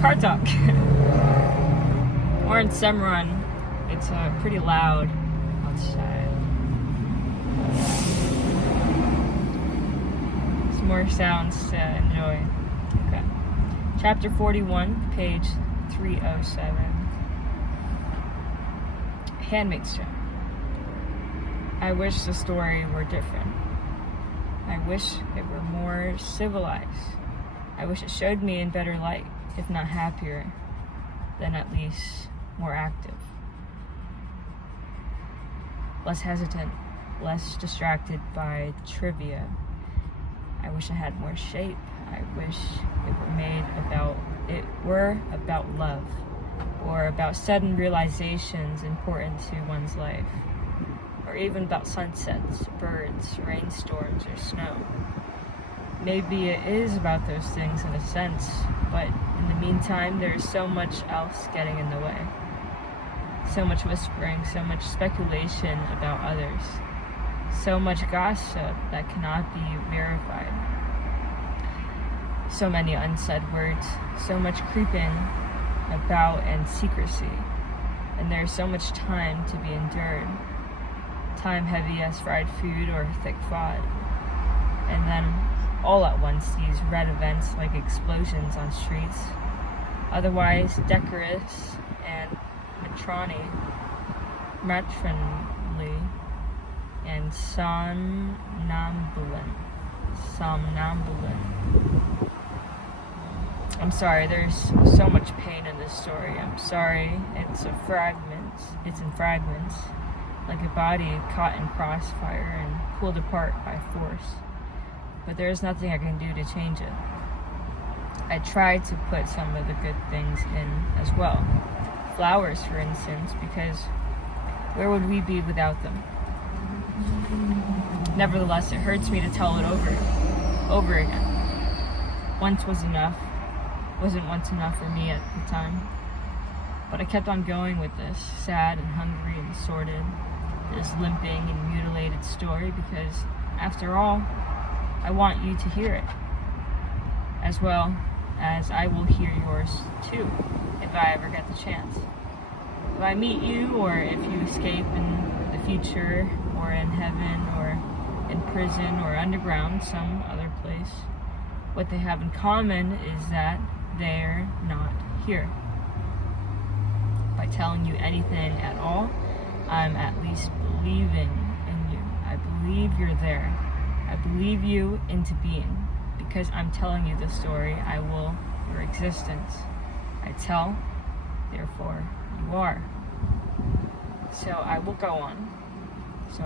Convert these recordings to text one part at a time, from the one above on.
car talk. We're in Cimarron. It's pretty loud outside. Some more sounds to enjoy. Okay. Chapter 41, page 307. Handmaids Tale. I wish the story were different. I wish it were more civilized. I wish it showed me in better light, if not happier, then at least more active. Less hesitant, less distracted by trivia. I wish I had more shape. I wish it were about love, or about sudden realizations important to one's life, or even about sunsets, birds, rainstorms, or snow. Maybe it is about those things in a sense, but in the meantime, there is so much else getting in the way. So much whispering, so much speculation about others, so much gossip that cannot be verified. So many unsaid words, so much creeping about and secrecy, and there's so much time to be endured. Time heavy as fried food or thick fog. And then all at once these red events like explosions on streets, otherwise decorous and matronly and somnambulant. I'm sorry, there's so much pain in this story. I'm sorry, it's in fragments, like a body caught in crossfire and pulled apart by force. But there's nothing I can do to change it. I tried to put some of the good things in as well. Flowers, for instance, because where would we be without them? Nevertheless, it hurts me to tell it over again. Once was enough. Wasn't once enough for me at the time. But I kept on going with this, sad and hungry and sordid, this limping and mutilated story, because, after all, I want you to hear it, as well as I will hear yours too, if I ever get the chance. If I meet you, or if you escape in the future, or in heaven, or in prison, or underground, some other place, what they have in common is that they're not here. By telling you anything at all, I'm at least believing in you. I believe you're there. I believe you into being. Because I'm telling you the story, I will your existence. I tell, therefore you are. So I will go on. So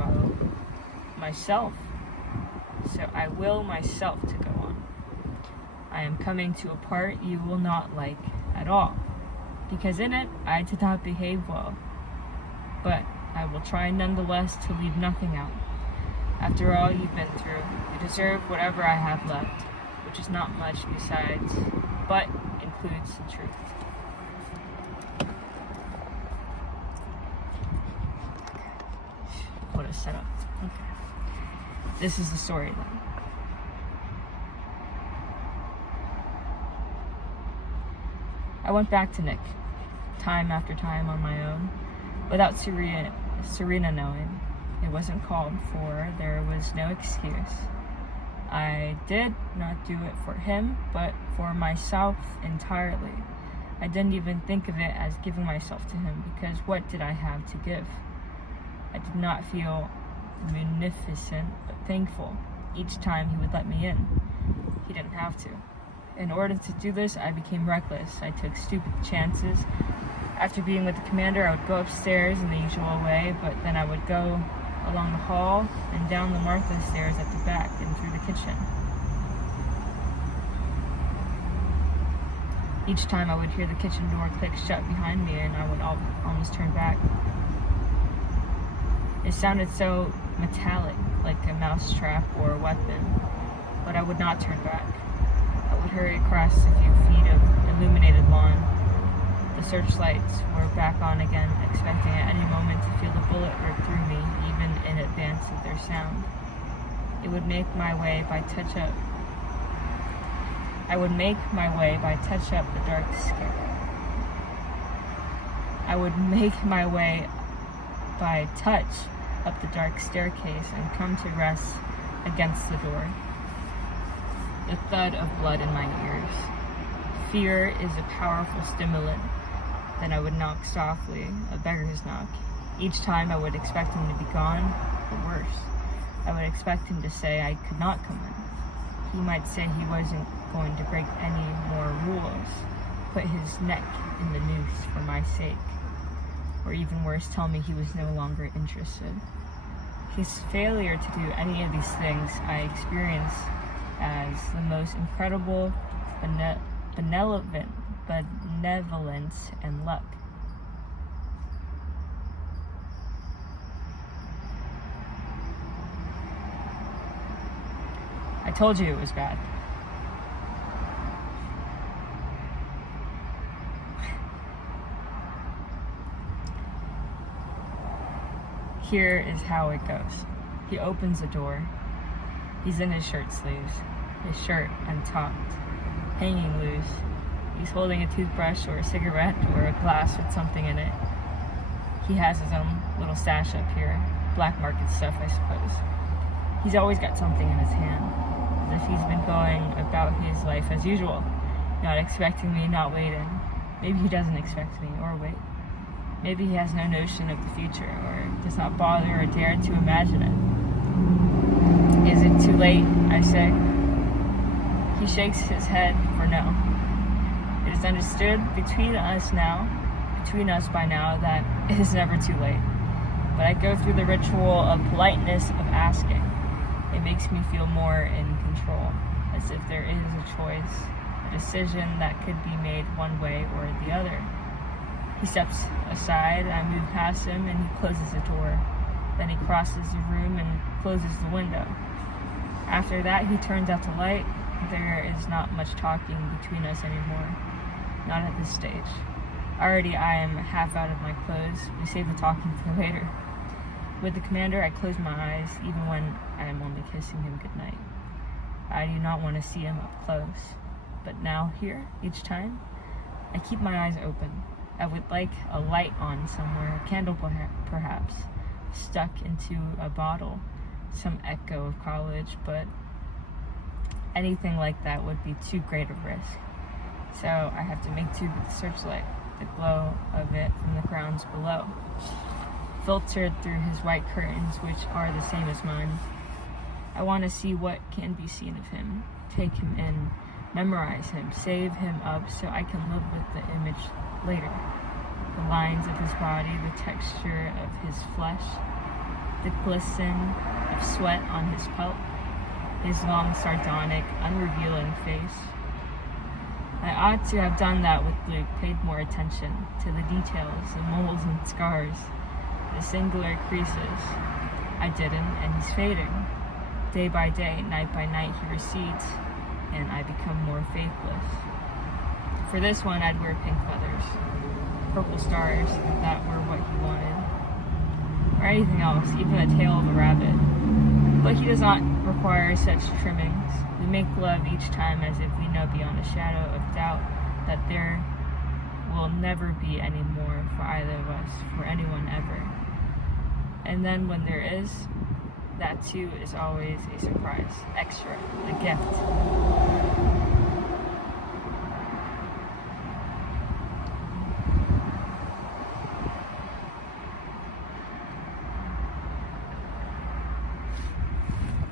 I will myself to go on. I am coming to a part you will not like at all, because in it I did not behave well. But I will try nonetheless to leave nothing out. After all you've been through, you deserve whatever I have left, which is not much besides, but includes the truth. What a setup. Okay. This is the story then. I went back to Nick, time after time on my own, without Serena knowing. It wasn't called for, there was no excuse. I did not do it for him, but for myself entirely. I didn't even think of it as giving myself to him, because what did I have to give? I did not feel munificent, but thankful each time he would let me in. He didn't have to. In order to do this, I became reckless. I took stupid chances. After being with the commander, I would go upstairs in the usual way, but then I would go along the hall and down the Martha stairs at the back and through the kitchen. Each time I would hear the kitchen door click shut behind me and I would almost turn back. It sounded so metallic, like a mousetrap or a weapon, but I would not turn back. I would hurry across a few feet of illuminated lawn. The searchlights were back on again, expecting at any moment to feel a bullet rip through me, even in advance of their sound. It would make my way by touch-up I would make my way by touch up the dark stair. I would make my way by touch up the dark staircase and come to rest against the door. The thud of blood in my ears. Fear is a powerful stimulant. Then I would knock softly, a beggar's knock. Each time I would expect him to be gone, or worse, I would expect him to say I could not come in. He might say he wasn't going to break any more rules, put his neck in the noose for my sake, or even worse, tell me he was no longer interested. His failure to do any of these things I experience as the most incredible benevolence and luck. I told you it was bad. Here is how it goes. He opens the door. He's in his shirt sleeves, his shirt untucked, hanging loose. He's holding a toothbrush or a cigarette or a glass with something in it. He has his own little stash up here, black market stuff, I suppose. He's always got something in his hand, as if he's been going about his life as usual, not expecting me, not waiting. Maybe he doesn't expect me or wait. Maybe he has no notion of the future, or does not bother or dare to imagine it. Is it too late, I say? He shakes his head for no. It is understood between us by now, that it is never too late. But I go through the ritual of politeness of asking. It makes me feel more in control, as if there is a choice, a decision that could be made one way or the other. He steps aside, I move past him, and he closes the door. Then he crosses the room and closes the window. After that, he turns out the light. There is not much talking between us anymore. Not at this stage. Already I am half out of my clothes. We save the talking for later. With the commander, I close my eyes, even when I am only kissing him goodnight. I do not want to see him up close. But now, here, each time, I keep my eyes open. I would like a light on somewhere, a candle perhaps, stuck into a bottle, some echo of college, but anything like that would be too great a risk. So I have to make do with the searchlight, the glow of it from the grounds below, filtered through his white curtains, which are the same as mine. I want to see what can be seen of him, take him in, memorize him, save him up so I can live with the image later. The lines of his body, the texture of his flesh, the glisten of sweat on his pelt, his long, sardonic, unrevealing face. I ought to have done that with Luke, paid more attention to the details, the moles and scars, the singular creases. I didn't, and he's fading. Day by day, night by night, he recedes, and I become more faithless. For this one, I'd wear pink feathers, purple stars, if that were what he wanted, or anything else, even a tail of a rabbit. But he does not require such trimmings. We make love each time as if we know beyond a shadow of doubt that there will never be any more for either of us, for anyone ever. And then when there is, that too is always a surprise, extra, a gift.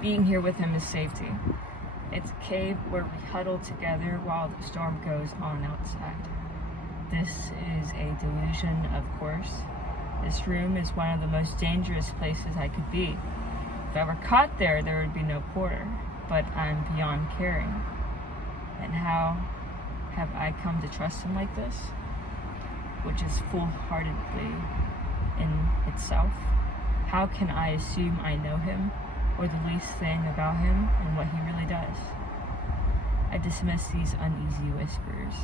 Being here with him is safety. It's a cave where we huddle together while the storm goes on outside. This is a delusion, of course. This room is one of the most dangerous places I could be. If I were caught there, there would be no porter, but I'm beyond caring. And how have I come to trust him like this? Which is foolhardily in itself. How can I assume I know him, or the least thing about him and what he really does? I dismiss these uneasy whispers.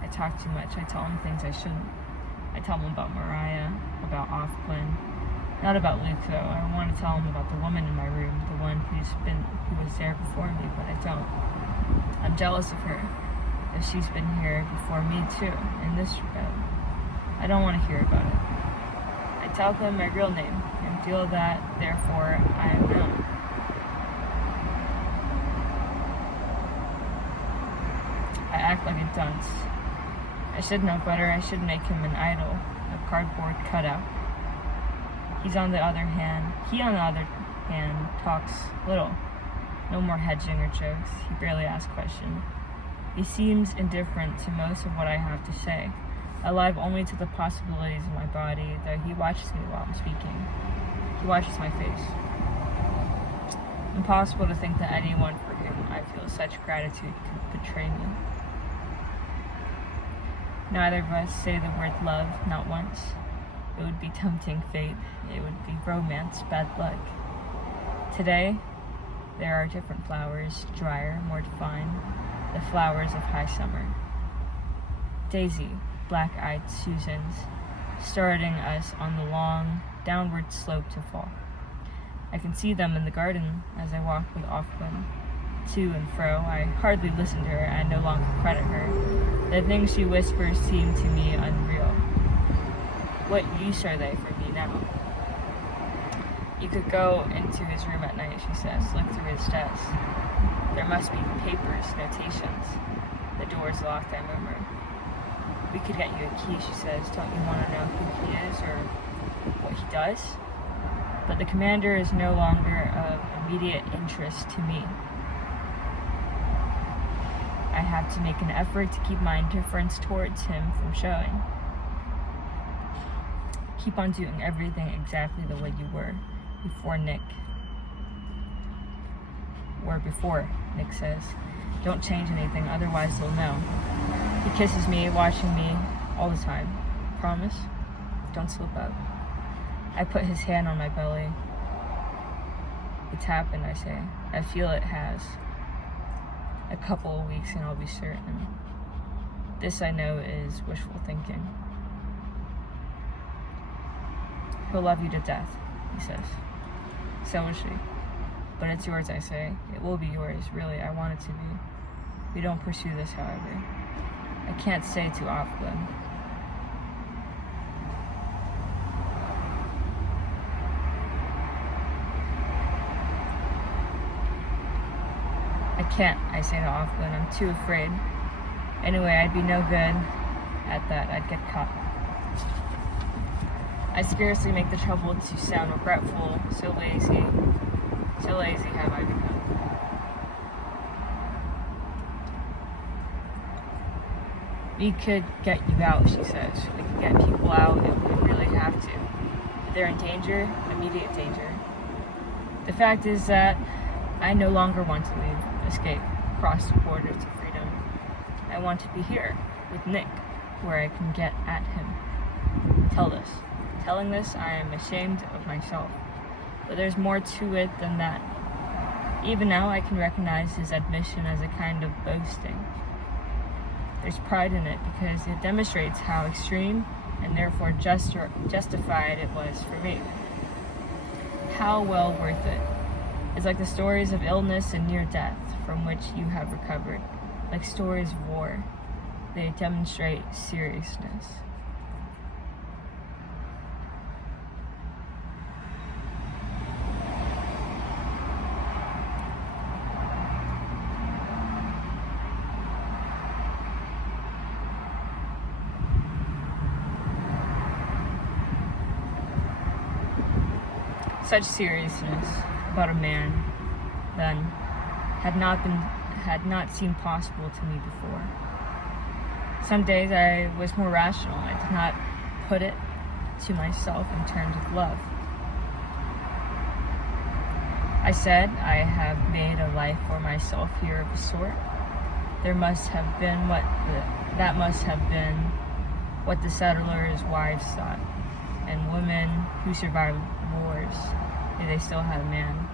I talk too much. I tell him things I shouldn't. I tell him about Mariah, about Offquin. Not about Luke, though. I want to tell him about the woman in my room, the one who was there before me, but I don't. I'm jealous of her, if she's been here before me too, in this bed. I don't want to hear about it. I tell them my real name, and feel that, therefore, I am known. I act like a dunce. I should know better. I should make him an idol, a cardboard cutout. He on the other hand, talks little. No more hedging or jokes. He barely asks questions. He seems indifferent to most of what I have to say, alive only to the possibilities of my body, though he watches me while I'm speaking. He watches my face. Impossible to think that anyone for whom I feel such gratitude could betray me. Neither of us say the word love, not once. It would be tempting fate. It would be romance, bad luck. Today, there are different flowers, drier, more defined, the flowers of high summer. Daisy, black-eyed Susans, starting us on the long, downward slope to fall. I can see them in the garden as I walk with Offland, to and fro. I hardly listen to her. I no longer credit her. The things she whispers seem to me unreal. What use are they for me now? You could go into his room at night, she says, look through his desk. There must be papers, notations. The door's locked, I murmur. We could get you a key, she says. Don't you want to know who he is or what he does? But the commander is no longer of immediate interest to me. I have to make an effort to keep my indifference towards him from showing. Keep on doing everything exactly the way you were before Nick. Nick says. Don't change anything, otherwise they'll know. He kisses me, watching me all the time. Promise? Don't slip up. I put his hand on my belly. It's happened, I say. I feel it has. A couple of weeks and I'll be certain. This I know is wishful thinking. He'll love you to death, he says. So will she. But it's yours, I say. It will be yours, really. I want it to be. We don't pursue this, however. I can't say too often. I say to Offland. I'm too afraid. Anyway, I'd be no good at that. I'd get caught. I scarcely make the trouble to sound regretful. So lazy have I become. We could get you out, she says. We could get people out if we really have to. If they're in danger, immediate danger. The fact is that I no longer want to leave, escape, cross the border to freedom. I want to be here, with Nick, where I can get at him. Telling this, I am ashamed of myself. But there's more to it than that. Even now, I can recognize his admission as a kind of boasting. There's pride in it because it demonstrates how extreme and therefore justified it was for me. How well worth it. It's like the stories of illness and near death from which you have recovered, like stories of war. They demonstrate seriousness. Such seriousness about a man, then, had not seemed possible to me before. Some days I was more rational. I did not put it to myself in terms of love. I said, I have made a life for myself here of a sort. That must have been what the settlers' wives thought, and women who survived wars, if they still had a man.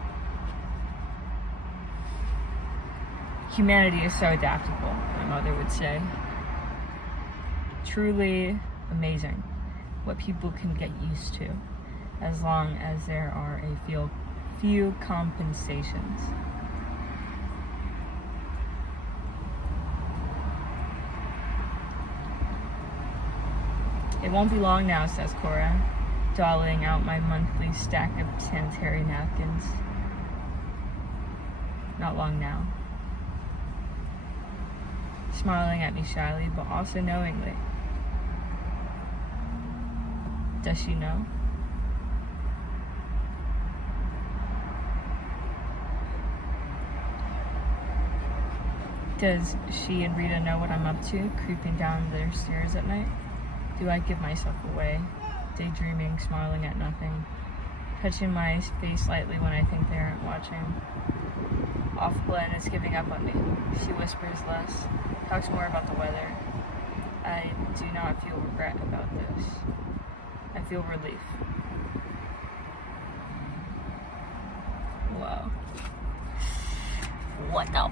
Humanity is so adaptable, my mother would say. Truly amazing what people can get used to, as long as there are a few compensations. It won't be long now, says Cora, dolling out my monthly stack of sanitary napkins. Not long now. Smiling at me shyly, but also knowingly. Does she know? Does she and Rita know what I'm up to, creeping down their stairs at night? Do I give myself away, daydreaming, smiling at nothing, touching my face lightly when I think they aren't watching? Off Glenn is giving up on me. She whispers less, talks more about the weather. I do not feel regret about this. I feel relief. Wow. What the